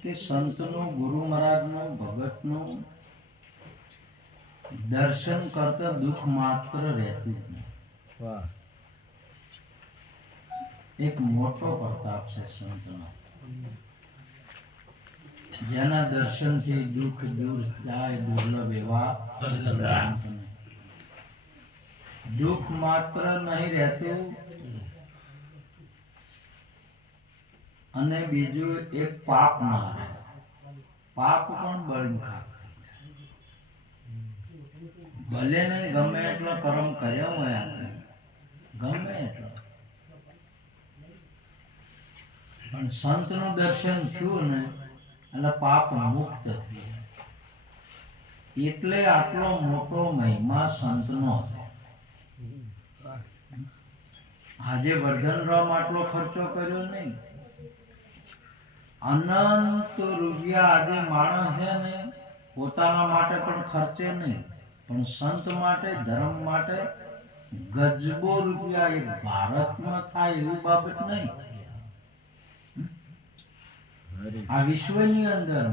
કે સંતનું, ગુરુ મહારાજનું, ભગતનું દર્શન કરતા દુઃખ માત્ર રહેતું જ નહીં. વાહ. એક મોટો પ્રતાપ છે સંતનો, જેના દર્શનથી દુઃખ દૂર જાય. દુર્લભ એવા સંતને દુઃખ માત્ર નહીં રહેતું, અને બીજું એક પાપ ના રહે. પાપ પણ બળિંખા, ભલે ને ગમે એટલો કર્મ કર્યો હોય આપણે, ગમે એટલો, પણ સંતનું દર્શન થયું ને એટલે પાપ મુક્ત થયું. એટલે આટલો મોટો મહિમા સંતનો છે. આજે વર્ધનરામ આટલો ખર્ચો કર્યો નહીં, અનંત રૂપિયા આજે માણસ છે ને પોતાના માટે પણ ખર્ચે નહીં, પણ સંત માટે, ધર્મ માટે ગજબો રૂપિયા એક ભારતમાં થાય એવી બાબત નહીં, આ વિશ્વની અંદર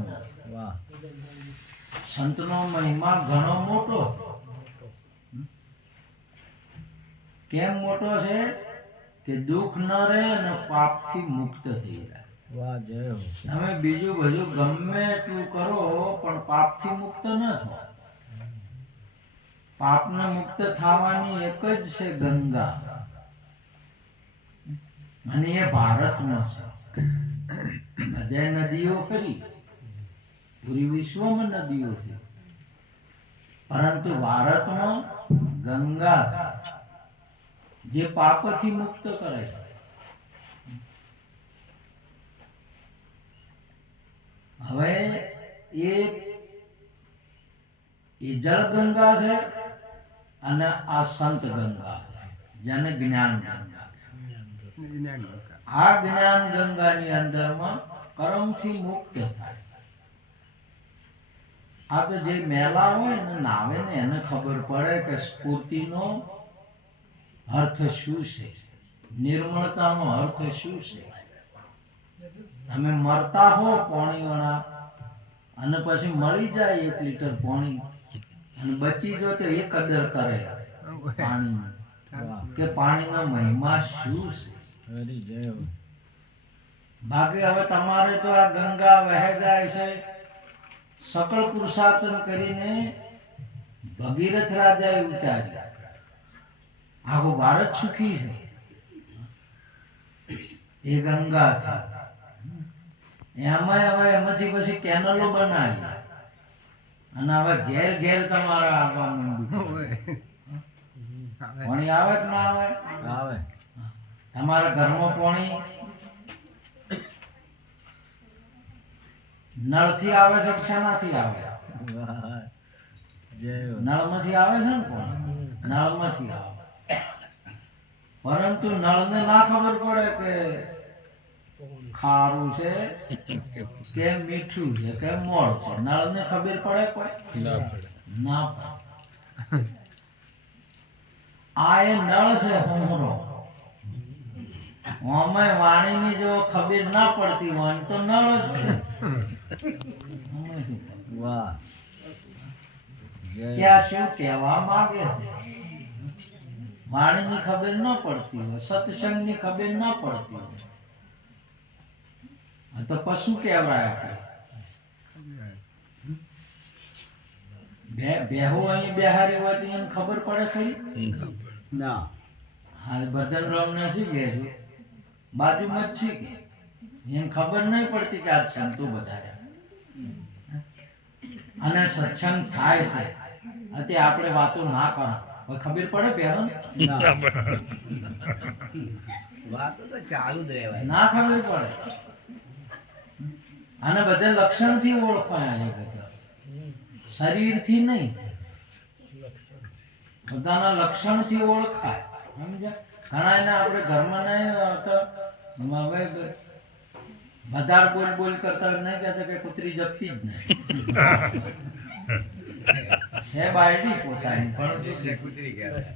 સંતનો મહિમા ઘણો મોટો. કેમ મોટો છે? કે દુઃખ ન રહે અને પાપથી મુક્ત થઈ જાય. વાહ, જય હો. તમે બીજું બધું ગમે એટલું કરો પણ પાપથી મુક્ત ન થો. પાપને મુક્ત થવાની એક જ છે ગંગા, અને એ ભારતમાં છે. બધે નદીઓ ખરી, પૂરી વિશ્વમાં નદીઓ છે, પરંતુ ભારતમાં ગંગા જે પાપથી મુક્ત કરે છે. હવે એ જળ ગંગા છે અને આ સંત ગંગા છે, જેને જ્ઞાન ગંગા. આ જ્ઞાન ગંગાની અંદરમાં કર્મથી મુક્ત થાય. આ તો જે મેલા હોય ને નાવે ને એને ખબર પડે કે સ્ફૂર્તિનો અર્થ શું છે, નિર્મળતાનો અર્થ શું છે. તમે મરતા હો પાણીવાળા અને પછી મળી જાય 1 લીટર પાણી અને બચી જો તો એ કદર કરે પાણીની, કે પાણીનો મહિમા શું છે. બાકી હવે તમારે તો આ ગંગા વહે જાય છે. સકળ પુરુષાર્થન કરીને ભગીરથ રાજાએ ઉતાર્યા. આખું ભારત સુખી છે. એ ગંગા છે. એમાં હવે એમાંથી પછી કેનલો બનાવી અને હવે ઘેર ઘેર તમારે આવવા માંડ્યું. પાણી આવે કે ના આવે? આવે. તમારા ઘરમાં પાણી નળથી આવે છે કે શેનાથી આવે? નળમાંથી આવે છે ને પાણી, નળમાંથી આવે. પરંતુ નળને ના ખબર પડે કે ખારું છે કે મીઠું છે કે મોળ છે. નળને ખબર પડે કોઈ? ના પડે. આ એ નળ છે હોમરો. આમાં વાણીની જો ખબર ના પડતી હોય તો નળ જ છે. વાહ. ક્યાં શું કહેવા માંગે છે? વાણીની ખબર ન પડતી હોય, સત્સંગની ખબર ન પડતી હોય તો પશુ કહેવાય આપણે. બેહો અહીં બેહારી હોય તો એને ખબર પડે ખરી? ના. હાલ ભદ્રરામ ને શું કહેજો, બાજુમાં જ છે કે એને ખબર નહીં પડતી કે આ સંતો બધા અને સત્સંગ થાય છે. અતે આપણે વાતો ના કરો, ખબર પડે બેહો વાતો તો ચાલુ જ રહેવાય. ના ખબર પડે. અને બધા લક્ષણથી ઓળખાય. આને બધા શરીરથી નહીં, બધાના લક્ષણથી ઓળખાય. સમજ્યા? ઘણા એને આપણે ઘરમાં નહીં તો હવે બધા બોલ બોલ કરતા નહીં કહેતા કે કૂતરી જપતી જ નહીં છે બાયડી પોતાની, પણ કૂતરી કહેવાય.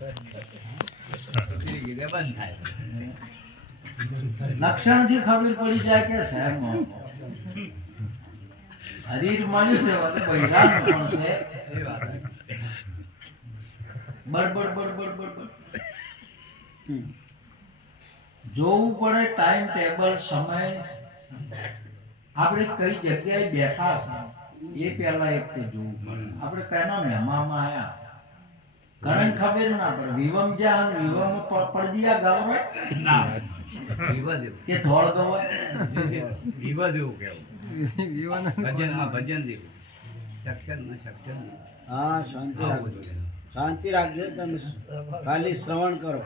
કૂતરી કીધે બંધ થાય. લક્ષણથી ખબર પડી જાય કે સાહેબ શરીર મળ્યું છે બધું બૈરાનું પણ છે એ વાત બડબડ બડબડ બડબડ જોવું પડે ટાઈમ ટેબલ સમય આપણે કઈ જગ્યાએ બેઠા છે એ પહેલા એક તો જોવું પડે આપણે કઈના મહેમાનમાં આયા કારણ ખબર ના પડે વિવમ જ્યાં વિવમ પડદિયા ગવરાય ના વિવાદ કે ધોળ ગવાય વિવાદ એવું કેવું ભજનમાં ભજન દેવું સક્ષમ ન સક્ષમ હા શાંતિ રાખજો શાંતિ રાખજો તમે ખાલી શ્રવણ કરો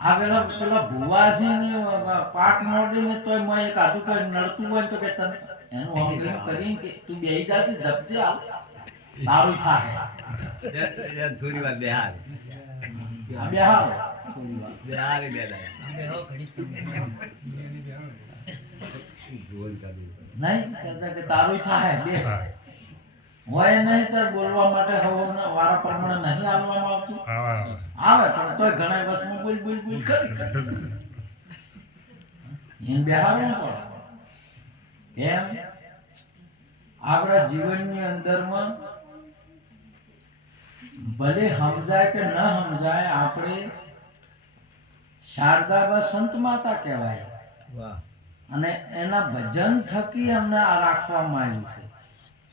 આ પેલા ભુવા છે ને પાક મોડીને તોય મેં એક આધું કોઈ નડતું હોય તો કે તને એનું અંગેનું કરીને કે તું બેહી જાતી જપતે આવ તારું થાય થોડી વાર બેહાર આ બેહારો થોડી વાર બેહાર બે રોલ ચાલુ નહીં કહેતા કે તારું થાય બે હોય નહીં તો બોલવા માટે હવે વારા પ્રમાણે નહીં આવવામાં આવતું આવે પણ તોય ઘણા વસ્તુ બોલ બોલ બોલ કરી એને બેહારવું પડે કેમ આપણા જીવનની અંદરમાં ભલે સમજાય કે ન સમજાય આપણે શારદાબા સંત માતા કહેવાય વાહ અને એના ભજન થકી અમને આ રાખવામાં આવ્યું છે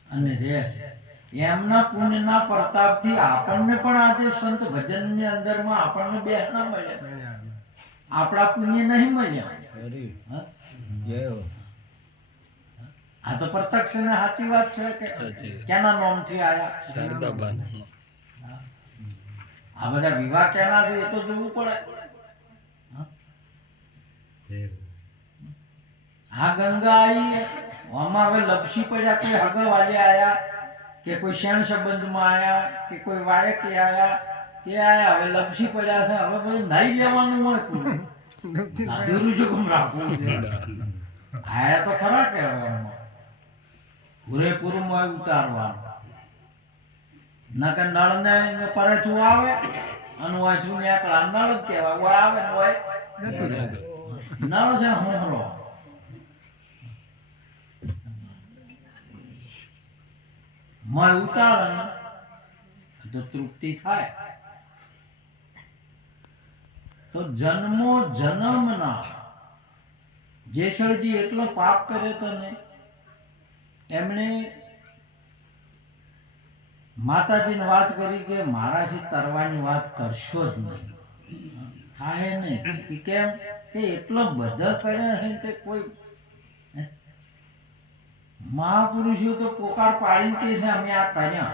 અને રહે છે એમના પુણ્યના પ્રતાપથી આપણને પણ આજે સંત ભજનની અંદરમાં આપણને બેસના મળ્યા આપણા પુણ્ય નહીં મળ્યા હરી હા? જય હો આ તો પ્રત્યક્ષ ને સાચી વાત છે કે કેના નામથી આયા આ બધા વિવાહ કેના છે એ તો જોવું પડે આ ગંગા આઈ આમાં હવે લપસી પડ્યા કોઈ હગવાલે આયા કે કોઈ શેણ સંબંધમાં આયા કે કોઈ વાયકે આયા કે આયા હવે લપસી પડ્યા છે હવે બધું નાઈ લેવાનું હોય પૂરું અધૂરું જો કેમ રાખવું છે આયા તો ખરા કહેવામાં પૂરેપૂરું મોય ઉતારવાનું નકર નળને પરેથું આવે અને ઓયથું નીકળા નળ જ કહેવાય ઓય આવે ને ઓય નળ છે હોમળો મોય ઉતારે ને તો તૃપ્તિ થાય તો જન્મો જન્મના જેસળજી એટલો પાપ કર્યો તો ને એમણે માતાજીને વાત કરી કે મારાથી તરવાની વાત કરશો જ નહીં થાય નહીં કે કેમ કે એટલો બધો કરે છે તે કોઈ મહાપુરુષો તો પોકાર પાડીને કે છે અમે આ કર્યા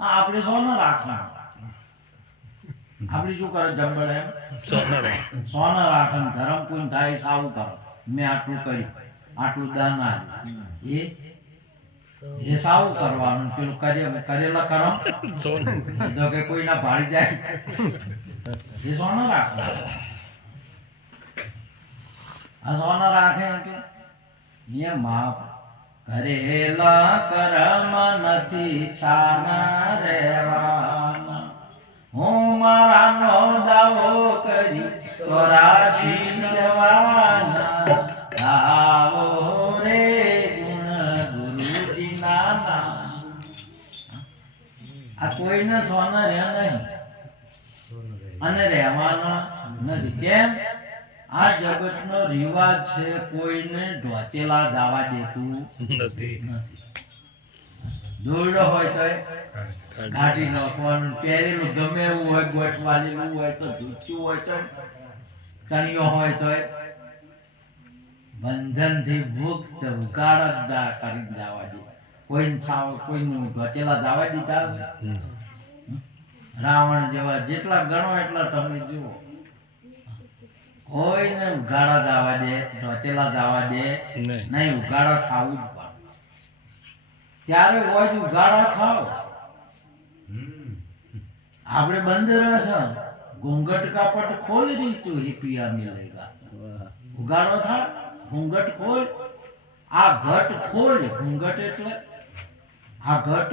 આ આપણે સોનો રાખવાનું આપણે શું કરે જંગલ એમ સોનો રાખે ધર્મ પૂન થાય સાવું કરો મેં આટલું કર્યું આટલું દાન આપ્યું એ સાવું કરવાનું પેલું કરેલા કરમ તો કે કોઈના ભાળી જાય એ સોનો રાખવાનું આ સોનો રાખે એટલે એ માપ કરેલા કરમ નથી છાના રહેવાના હું મારાનો દાવો કરી ચોરાશી જવાના આવો રે ગુણ ગુરુજીના નામ આ કોઈને સોના રહે નહીં અને રહેવાના નથી કેમ આ જગતનો રિવાજ છે કોઈને ઢોચેલા જવા દેતું નથી દોરડો હોય તો કાઢી નાખવાનું પહેરેલું ગમે એવું હોય ગોઠવાલેલું હોય તો ધૂચ્યું હોય તો ચણિયો હોય તો બંધનથી મુક્ત ઉગાડતદાર કરી જવા દે કોઈનું ઢોચેલા જવા દીધા રાવણ જેવા જેટલા ગણો એટલા તમે જુઓ કોઈને ઉગાડા જવા દે ઢોચેલા જવા દે નહીં ઉગાડા ખાવું જ પડે ત્યારે હોય તો ઉગાડા ખાઓ આપણે બંધ રહેશે ઘૂંઘટ કાપટ ખોલ રી તું ही पिया मिलेगा ઉગાડો થા ઘૂંઘટ ખોલ આ ઘટ ખોલ ઘૂંઘટ એટલે આ ઘટ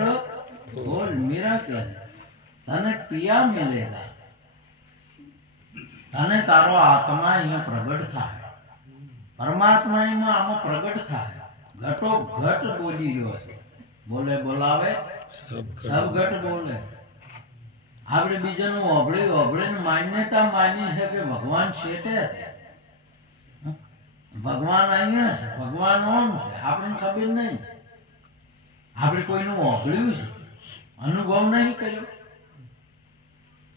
ખોલ મીરા કે તને પિયા મિલેગા તને તારો આત્મા અહીંયા પ્રગટ થાય પરમાત્મા એમાં આમાં પ્રગટ થાય ઘટો ઘટ બોલી રહ્યો છે. બોલે બોલાવે સબ ઘટ બોલે. આપણે બીજાનું ઓભળીને માન્યતા માની છે કે ભગવાન શેઠે છે, ભગવાન અહીંયા છે, ભગવાન ઓમ છે, આપણને ખબર નહીં. આપણે કોઈનું ઓભળ્યું છે, અનુભવ નહીં કર્યો.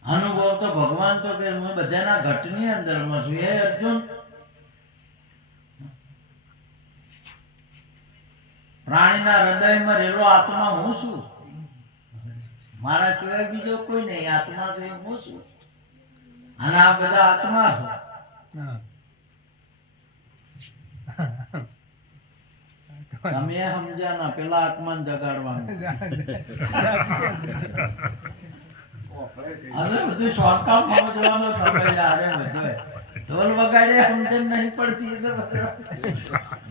અનુભવ તો ભગવાન તો કે હું બધાના ઘટની અંદરમાં છું. હે અર્જુન, પ્રાણીના હૃદયમાં રહેલો આત્મા હું છું. મારા સિવાય બીજો કોઈ નહીં. આત્મા છે હું છું, અને આ બધા આત્મા છે. તમે સમજ્યા ના, પેલા આત્માને જગાડવાનું. હવે બધું શોર્ટકામ સમજવાનો સમય આવે. બધો ઢોલ વગાડે સમજણ નહીં પડતી, એટલે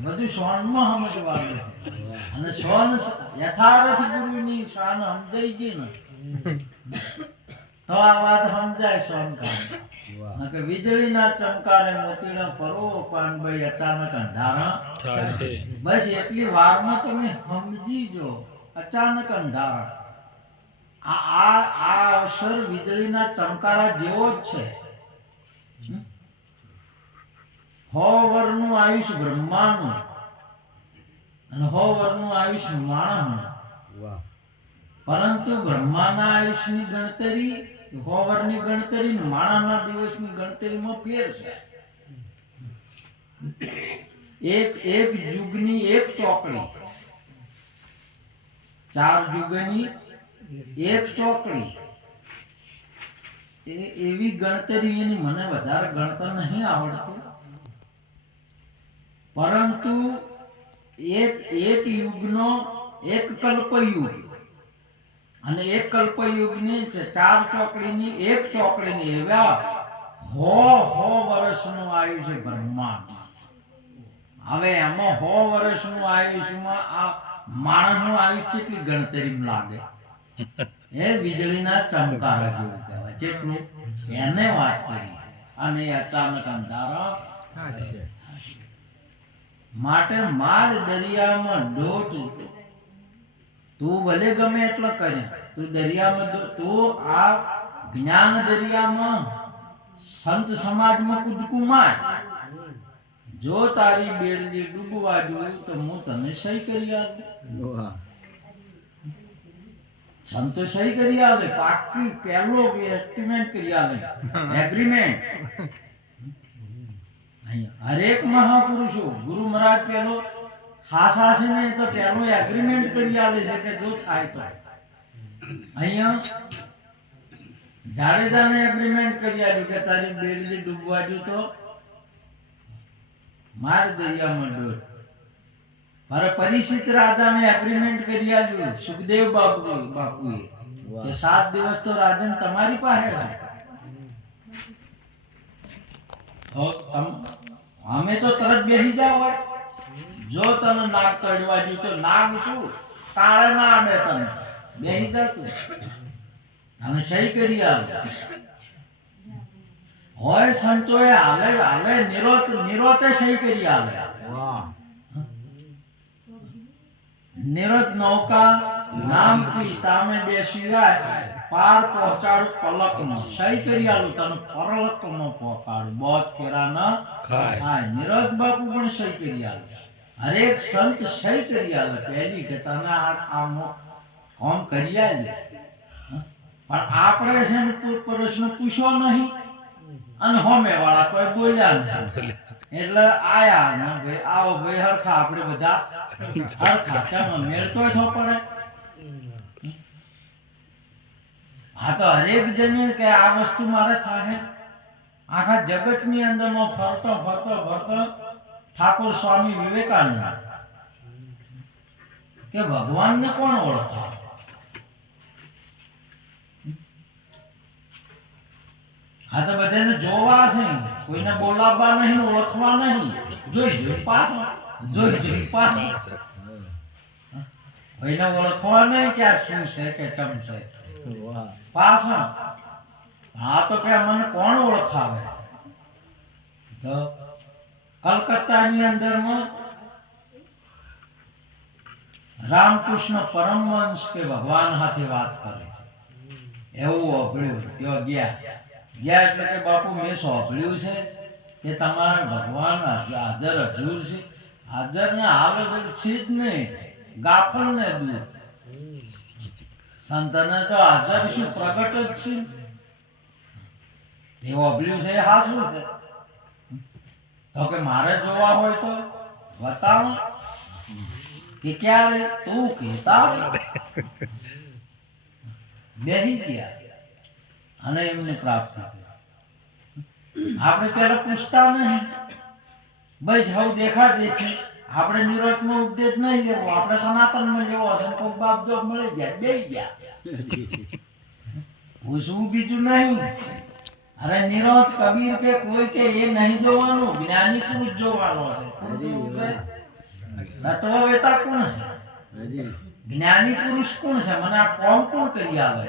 બધું સોનમાં સમજવાનું. અને સોન યથાર્થ ગુરુની શાન સમજાઈ ગઈ ને તો આ વાત સમજાય. સોન કામ કે વીજળીના ચમકારે મોતીડા પરો પાનભાઈ અચાનક અંધારા થશે. બસ એટલી વારમાં તમે સમજી જો, અચાનક અંધારા. આ અવસર વીજળીના ચમકારા જેવો જ છે. 100 વર્ષનું આયુષ્ય બ્રહ્માનું અને 100 વર્ષનું આયુષ્ય માણસનું. પરંતુ બ્રહ્માના આયુષ્યની ગણતરી 100 વર્ષની ગણતરી માણસના દિવસની ગણતરીમાં ફેર છે. એક યુગની એક ચોકડી, 4 યુગની એક ચોકડી. એવી ગણતરી એની મને વધારે ગણતર નહીં આવડતું, પરંતુ એક યુગનો એક કલ્પયુગ અને એક કલ્પયુગની 4 ચોકડીની એક ચોકડીની એવા 100 વર્ષનું આયુષ્ય બ્રહ્માંડ. હવે એમાં 100 વર્ષનું આયુષ્યમાં આ માણસનું આયુષ્ય કેટલી ગણતરી લાગે? એ વીજળીના ચમકારા જેવું કહેવાય. જેટલું એને વાત કરી છે. અને અચાનક અંધારા માટે માર દરિયામાં ડોટ. તું ભલે ગમે એટલો કરે, તું દરિયામાં તું આ જ્ઞાન દરિયામાં સંત સમાજમાં કૂદકું માર. જો તારી બેડલી ડૂબવા જોયું તો હું તને સહી કરી આપું. સંતો સહી કરી આવે, પાકી પહેલો એસ્ટિમેટ કરી આવે, એગ્રીમેન્ટ. હરેક મહાપુરુષો ગુરુ મહારાજ પેલો હાસાસીને તો પેલો એગ્રીમેન્ટ કરી આવે છે કે જો થાય તો. અહીંયા જાડેજાને એગ્રીમેન્ટ કરી આવ્યું કે તારી બેડલી ડૂબવા જો તો માર દરિયામાં ડોટ. મારે પરિસ્થિત રાજાને એગ્રીમેન્ટ કરી આવ્યું સુખદેવ બાપુએ કે 7 દિવસ તો રાજન તમારી પાસે છે. અમે તો તરત બેસી જાવ હોય. જો તને નાગ કડવા જ્યું તો નાગ શું તાળે ના આડે, તમે બેસી જતું અને સહી કરી આવે હોય. સંતોએ હાલે નિરોતે સહી કરી આવે. નિરત નૌકા નામ કી તામે બેસી જાય પાર પહોંચાડું પલકનો. સહી કરી આલું તને પરલકનો પહોંચાડું. બોધ કેરા ન ખાય. નિરત બાપુ પણ સહી કરી આલે. હરેક સંત સહી કરી આલે પહેલી કે તને આ કામ કરી આલે. પણ આપણે છે ને પ્રશ્ન પૂછ્યો નહીં અને હોમે વાળા કોઈ બોલ્યા નહીં. એટલે આયા ને ભાઈ આવો ભાઈ હરખા, આપણે બધા હરખા. ચાલો મેળતો થો પડે. આ તો હરેક જણે કે આ વસ્તુ મારે થાય. આખા જગતની અંદરમાં ફરતો ઠાકોર સ્વામી વિવેકાનંદ કે ભગવાનને કોણ ઓળખે? આ તો બધાને જોવા છે, કોઈને બોલાવવા નહીં, ઓળખવા નહીં. જોઈ પાછો કોઈને ઓળખવા નહીં કે આ શું છે કે ચમ છે પાછો. હા તો કે મને કોણ ઓળખાવે? તો કલકત્તાની અંદરમાં રામકૃષ્ણ પરમવંશ કે ભગવાન સાથે વાત કરે છે એવું સાંભળ્યું. ત્યાં ગયા એટલે કે બાપુ મેં સાંભળ્યું છે કે તમારા ભગવાન હાજર હજુર છે. હાજર ને હાલ છે જ નહીં, ગાફલ ને દૂર. સંતને તો હાજર શું પ્રગટ જ છે. એ સાંભળ્યું છે હા શું છે તો કે મારે જોવા હોય તો બતાવો કે ક્યારે તું કહેતા બેહી ગયા અને એમને પ્રાપ્ત થઈ. આપણે પેલા પૂછતા નહીં, બસ હવે દેખા દેખી. આપણે નિરોધનો ઉપદેશ નહીં લેવો, આપણે સનાતનમાં લેવો હશે. કોઈ બાપ જો મળી જાય બેહી ગયા, પૂછવું બીજું નહીં. અરે નિરોધ કબીર કે કોઈ કે એ નહીં જોવાનું, જ્ઞાની પુરુષ જોવાનો છે. તત્વવેતા કોણ છે? જ્ઞાની પુરુષ કોણ છે? મને આ કોમ કોણ કરી આવે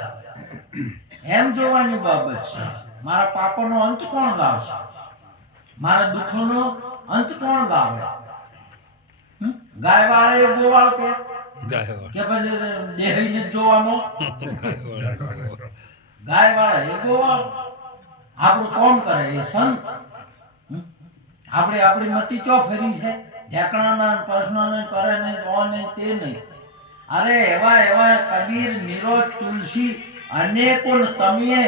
એમ જોવાની બાબત છે. મારા પાપનો અંત કોણ લાવશે? મારા દુઃખનો અંત કોણ લાવે? ગાય વાળા એ ગોવાળ કે પછી દેહીને જોવાનો? ગાય વાળા એ ગોવાળ. આપણું કોમ કરે એ સંત. આપણે આપણી મતી ચો ફરી છે ઢેકણાના પ્રશ્નોને કરે નહીં, તો નહીં તે નહીં. અરે એવા એવા કબીર, નિરોધ, તુલસી અનેકો તમે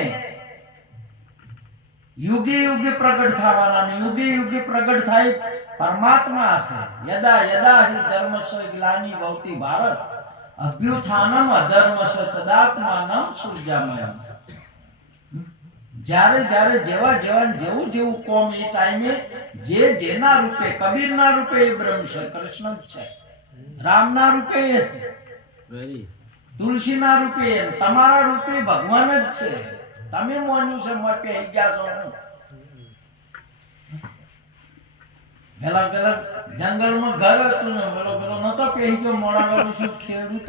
યુગે યુગે પ્રગટ થવાના. યુગે યુગે પ્રગટ થાય પરમાત્મા છે. યદા યદા હિ ધર્મસ્ય ગ્લાનિ ભવતિ ભારત અભ્યુત્થાનમ અધર્મસ્ય તદાત્માનમ સૃજામ્યહમ. જ્યારે જ્યારે જેવા જેવા જેવું જેવું કોમ એ ટાઈમે જે જેના રૂપે, કબીરના રૂપે એ બ્રહ્મ છે, કૃષ્ણ જ છે. રામના રૂપે એ છે, તુલસીના રૂપે એ, તમારા રૂપે ભગવાન જ છે. તમે માન્યું છે મેં પહેરી ગયા છો. હું પેલા પેલા જંગલમાં ઘર હતું ને પેલો પેલો નતો પહેરી ગયો. મોડા વાળું શું ખેડૂત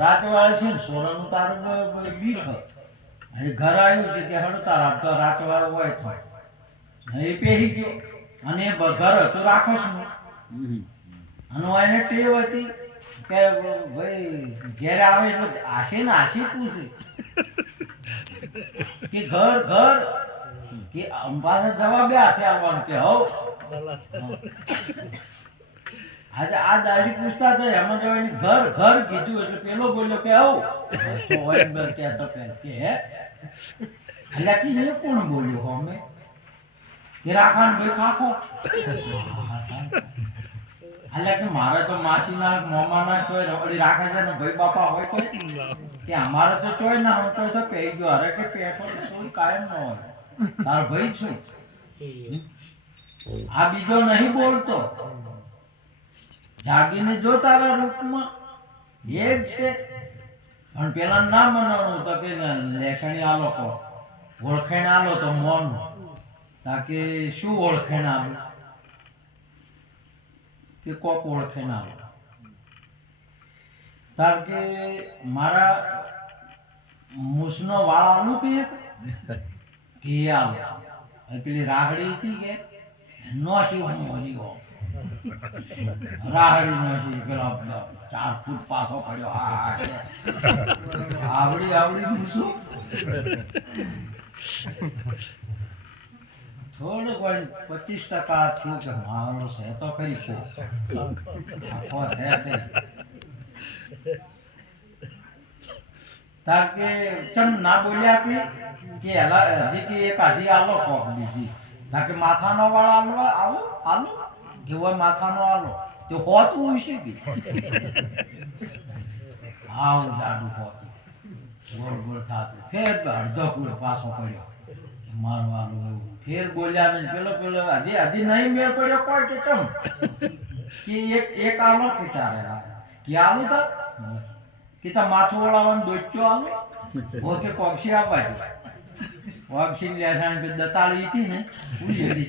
રાતવાળે છે ને સોરાનું તારું બીખ ઘર આવ્યું છે કે હડતા રાતવાળો હોય થાય એ પહેરી ગયો. અને એ ઘર હતું રાક્ષસનું. અને એને ટેવ હતી કે ભાઈ ઘેર આવે એટલે આશી ને આશી પૂછે કે ઘર ઘર કે અંબાને જવાબ હાથે આવવાનું કે હવ. આજે આ દાડી પૂછતા હતા એમાં જો એને ઘર ઘર કીધું એટલે પેલો બોલ્યો કે હવ. તો હોય કહેતો કે હે એટલે કે કોણ બોલ્યો અમે કે રાખાન ભાઈ ખાખો. એટલે કે મારે તો માસીના મોમાના ચોય ઓલી રાખે છે ને ભાઈ બાપા હોય તો કે અમારે તો ચોય ના હોય તો પહેરી ગયો. અરે કે પેટો શું કાયમ ન હોય, તાર ભાઈ છું. આ બીજો નહીં બોલતો. જાગીને જો તારા રૂપમાં એ જ છે. પણ પેલા ના મનાણું તો કે લેખણી આલો કો ઓળખેણ આલો તો મોન તાકે શું ઓળખેણ આલો કે કોક ઓળખેણ આલો તાર કે મારા મૂછનો વાળ આલું કે આલો. પેલી રાહડી હતી કે નોસી હું બોલી હો રાહડી નોસી પેલા 4 ફૂટ પાછો પડ્યો. આવડી આવડી મૂછું થોડુંક 25% થયું કે મારો છે તો કઈ આખો હે કઈ તાર કે ચમ ના બોલ્યા કે એલા હજી કે એક આધી આલો કોક બીજી તાર કે માથાનો વાળ આલવા આવો આલો કેવો માથાનો આલો તો હોતું વિશે બી આવું જાડું હોતું ગોળ ગોળ થતું. ફેર અડધો ફૂટ પાછો પડ્યો મારવાનું એવું. ફેર બોલ્યા ને પેલો પેલો હજી નહીં મેળ પડ્યો કોઈ કે ચમ કે એક આલો કે તારે કે આલું તાર કે તા માથું વળાવવાનું દોચ્યો આલો હો કે કોક્ષી આપવા કોક્ષી લેસાણ પે દતાળી હતી ને ઉડી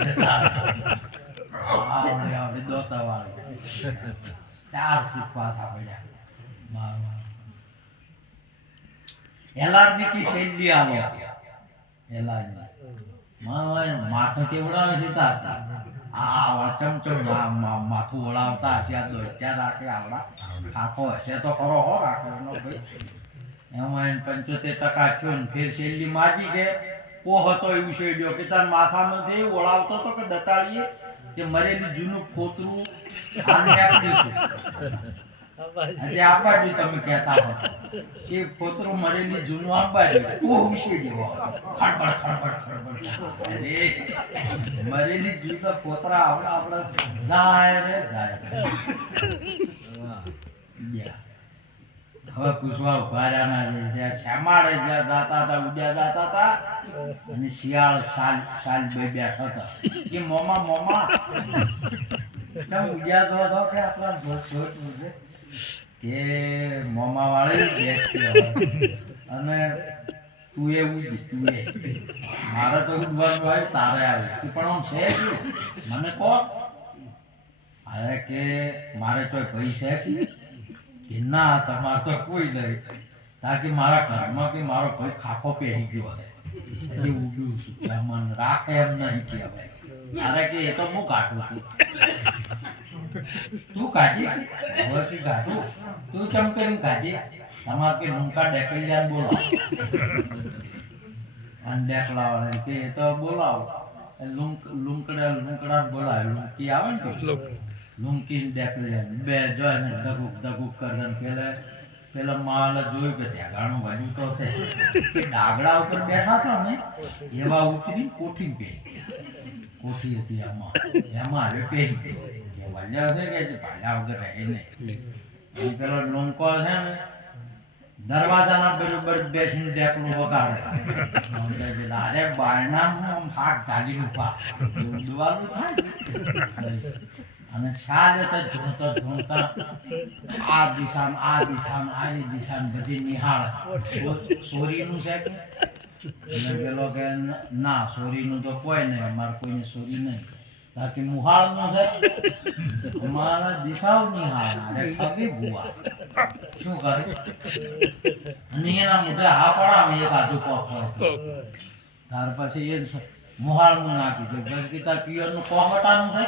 આવડે દોતા વાળી 4 ફૂટ પાછા પડ્યા. એલાર્જી કી શૈલી આલો એલાર્જી માથે કેવડાવે છે તાર આ ચમચમ માથું વળાવતા હશે આ દોડ્યા રાખે આવડા ખાખો હશે તો ખરો હો રાખો એનો ભાઈ એમાં 75% થયો ને ફેર છેલ્લી માજી કે કો હતો એવું શેડ્યો કે તાર માથામાંથી ઓળાવતો તો કે દતાળીએ કે મરેલી જૂનું ફોતરું આને આપ્યું હતું આજે આબાડી તમે કહેતા હો કે ફોતરું મરેલી જૂનું આબાડી કો શેડ્યો ખડબડ ખડબડ અરે મરેલી જૂના ફોતરા આપણા જાય રે જાય હવે પૂછવા ઉભા રહ્યા છે શ્યામાળે જ્યાં દાતા હતા ઉડ્યા દાતા હતા અને શિયાળ સાલ બે બેઠા હતા કે મોમા તમે ઉડ્યા જો છો કે આપણા જોત કે મોમા વાળી બેસ અને તું એ ઉડી તું એ મારે તો ઉડવાનું હોય તારે આવ્યું પણ આમ છે શું મને કહો અરે કે મારે કોઈ પૈસા કે ના તમારે તો કોઈ નહીં તાકી મારા ઘરમાં કે મારો ભાઈ ખાખો પહેરી ગયો હજી ઉડ્યું છું કે મન રાખે એમ નહીં કે હવે અરે કે એ તો હું કાઢું તું કાઢી હવે કે કાઢું તું ચમ કરીને કાઢી તમારે કે લુંકા ડેકલિયાન બોલાવો અને ડેકલાવાળા કે એ તો બોલાવો લુંકડા બોલાવે લુંકી આવે ને તો લુંકી ડેકલિયાન બે જોઈને ધગુક કરને પેલા માલ જોયું કે ત્યાં ગાણું વાગ્યું તો છે કે ડાગડા ઉપર બેઠા હતા ને એવા ઉતરી કોઠી પે કોઠી હતી એમાં હવે પહેરી કે વાલ્યા છે કે ભાલ્યા વગર રહે નહીં પેલો લોંકો છે ને દરવાજાના બરોબર બેસીને ડેકલું વગાડે અરે બારણામાં હાથ ચાલી ઉભા દુવાનું થાય અને સાલે તો ધૂણતા આ દિશામાં આની દિશામાં બધી નિહાળ સોરીનું છે કે પેલો કે ના સોરીનું તો કોઈ નહીં અમારે કોઈને સોરી નહીં તાકી મુહાળનું છે અમારા દિશાઓ નિહાળ અરે ખગી ભૂવા શું કરે અને એના મોઢે હા પડાવે એક આજુ કોફો ત્યાર પછી એ મોહાળનું નાખી દે બસ કે તાર પિયરનું કોમટાનું છે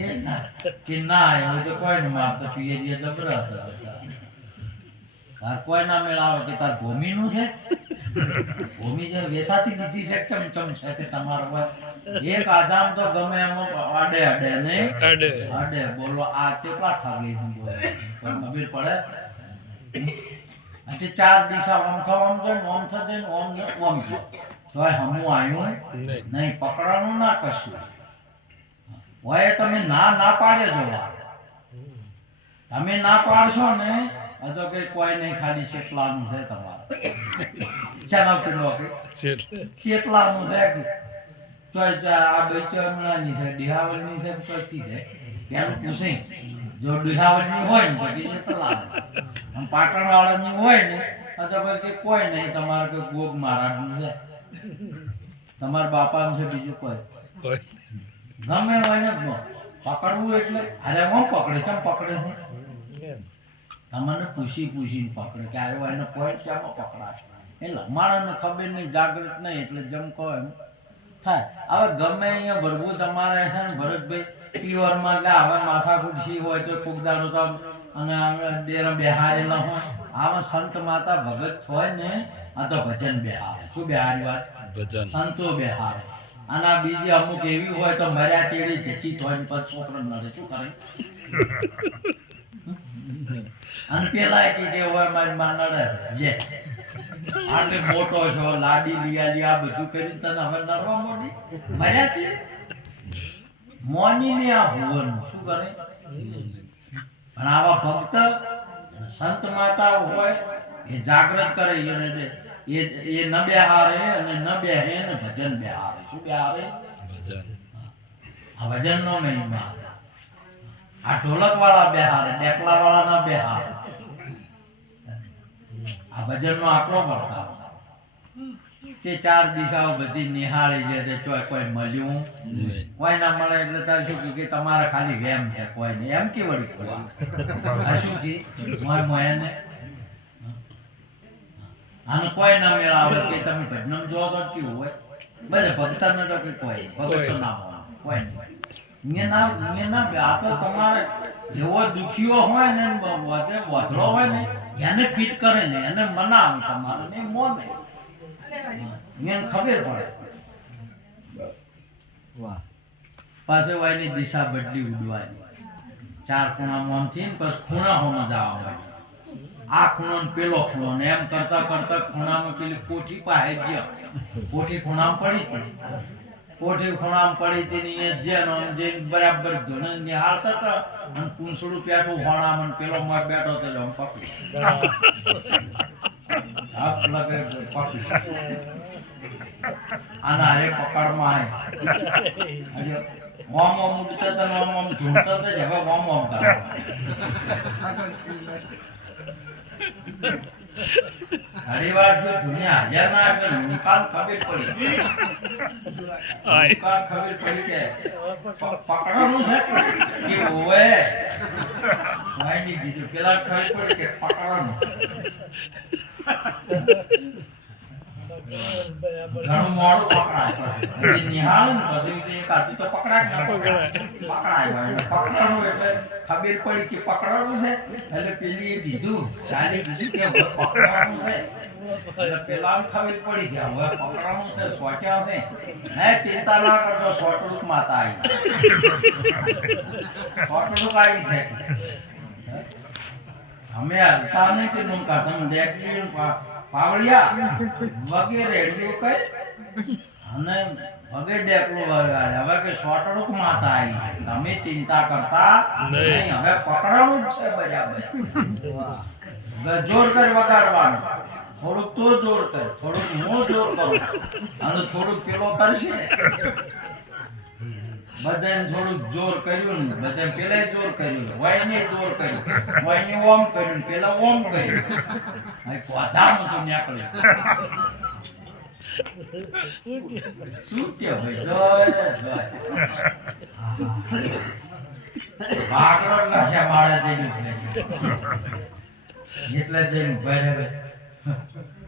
એ ના કે ના એવું તો કોઈ નહીં મારતો પિયર જે જબર હતા તાર કોઈ ના મેળાવે કે તાર ભૂમિનું છે ભૂમિ જે વેસાથી લીધી છે ચમચમ છે કે તમારો એક આજામ તો ગમે એમ આડે નહીં આડે બોલો આ કેટલા ઠાગી છે બોલો ખબર પડે આજે ચાર દિશા ઓમ થવા જોઈએ ઓમ જો તો હમું આવ્યું નહીં પકડવાનું ના કશું હોય તમે ના પાડે જોવા તમે ના પાડશો ને તો કે કોઈ નહીં ખાલી શેટલાનું છે તમારે ચાલો કિલો શેટલાનું છે તો આ બેચરમણાની છે ડિહાવલની છે કચ્છી છે પેલું પૂછે જો ડિહાવલની હોય ને તો કે શેટલાનું આમ પાટણવાળાની હોય ને તો પછી કોઈ નહીં તમારે કે ગોગ મહારાજનું છે તમારા બાપાનું છે બીજું કોઈ ગમે હોય ને પકડવું એટલે અરે હું પકડે કેમ પકડે છે તમને પૂછીને પકડે કે આવ્યો એને કોઈ ક્યાં પકડાશે એટલે અમારાને ખબર નહીં જાગૃત નહીં એટલે જેમ કહો એમ થાય હવે ગમે અહીંયા ભરવું તમારે છે ને ભરતભાઈ પ્યોરમાં કે હવે માથા કુટસી હોય તો કુકદાડો તો અને હવે ડેરા બેહારેલા હોય આવા સંત માતા ભગત હોય ને આ તો ભજન બેહારે શું બેહારી વાત ભજન સંતો બેહારે અને આ બીજી અમુક એવી હોય તો મર્યા તેડી જચી હોય ને પછી છોકરો નડે શું કરે અને પેલા કે હોય મારી માં નડે લે આટલે મોટો છો લાડી લિયાલી આ બધું કરી તને હવે નડવા મોડી મર્યા છે મોની ને આ ભુવન શું કરે પણ આવા ભક્ત સંત માતા હોય એ જાગૃત કરે એ ન બેહારે અને ન બેહે ને ભજન બેહારે શું બેહારે ભજન આ ભજન નો મહિમા આ ઢોલક વાળા બેહારે ડેકલા વાળા ના બેહારે આ ભજન નો આકરો પડતા તે ચાર દિશાઓ બધી નિહાળી છે તે કોઈ મળ્યું કોઈ ના મળે એટલે તારે શું કે તમારે ખાલી વેમ છે કોઈ નહીં એમ કે વળી આ શું કે મોને અને કોઈ ના મેળાવે કે તમે ભજનમ જો છો કેવું હોય ભલે ભક્તને તો કંઈ કોઈ ભગત તો ના હોય કોઈ નહીં આ તો તમારે જેવો દુખીઓ હોય ને વધડો હોય ને એને ફિટ કરે ને એને મનાવે તમારે ને મોને એને ખબર પડે વાહ પાસે વાયની દિશા બદલી ઉડવાની ચાર ખૂણામાં આમથી ને પછી ખૂણા હોમાં જવા હોય આ ખૂણો ને પેલો ખૂણો ને એમ કરતા કરતા ખૂણામાં પેલી કોઠી પાસે ગયો કોઠી ખૂણામાં પડી હતી કોઠી ખૂણામાં પડી હતી ને જેનો જે બરાબર ધોને નિહાળતા હતા અને પૂંછડું પેટું હોણામાં ને પેલો માં બેઠો તો આમ પકડી હાથ લગે પકડી આના હારે પકડમાં આવે ઓમ ઓમ ઉડતા હતા ઓમ ઓમ ઝૂમતા હતા હવે ઓમ ઓમ કરે ઘણી વાર શું દુનિયા હાજર ના એટલે નિકાલ ખબર પડી નિકાલ ખબર પડી કે પકડવાનું છે કે ઓવે વાયની બીજું પેલા ખબર પડી કે પકડવાનું ઘણું મોડું પકડાય પછી નિહાળ ને પછી કાઢું તો પકડાય પકડવાનું એટલે ખબર પડી કે પકડવાનું છે એટલે પેલી દીધું ચાલી દીધું કે હવે પકડવાનું છે એટલે પેલા ખબર પડી કે હવે પકડવાનું છે સોટ્યા છે હે ચિંતા ના કરતો સોટલુક માતા આવી છે અમે હલતા નહીં કે નમકા તમે ડેકલી પાવળિયા વગેરે એટલું કઈ અને વગેરે ડેકલો વગાડે હવે કે સોટડુક માતા આવી તમે ચિંતા કરતા નહીં હવે પકડવાનું જ છે બરાબર જોર કરી વગાડવાનું થોડુંક તો જોર કર થોડુંક હું જોર કરું અને થોડુંક પેલો કરશે બધાને થોડુંક જોર કર્યું ને બધા પેલા જોર કર્યું વાયને જોર કર્યું વાયને ઓમ કર્યું પેલા ઓમ કર્યું કોધામાં તો નીકળ્યું શું કે ભાઈ જય જય ભાગરો લાશા માળા જઈને એટલે જઈને ભરે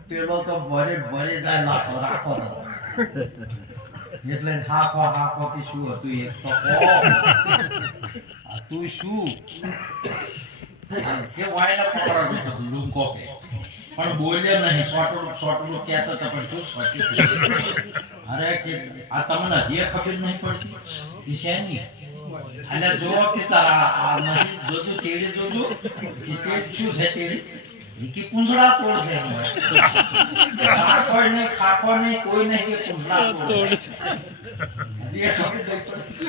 પેલો તો ભરે ભરે જાય લાખો રાખો તો એટલે હાકો કે શું હતું એક તો તું શું કે વાયના પકડવાનું હતું લૂંકો કે પણ બોલ્યો નહીં સોટલું કહેતો તો પણ શું સોટ્યું અરે કે આ તમને હજી ખબર નહીં પડતી કે શેની એટલે જો કે તારા આ નહીં જોજો ચેડી જોજો કે તે શું છે ચેડી ઈકી પૂંછડા તોડશે કોઈ નહીં ખાકો નહીં કોઈ નહીં કે પૂંછડા તોડશે હજી ખબર નહીં પડતી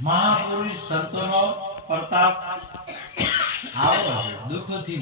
મહાપુરુષ સંતોનો પ્રતાપ આવો દુઃખથી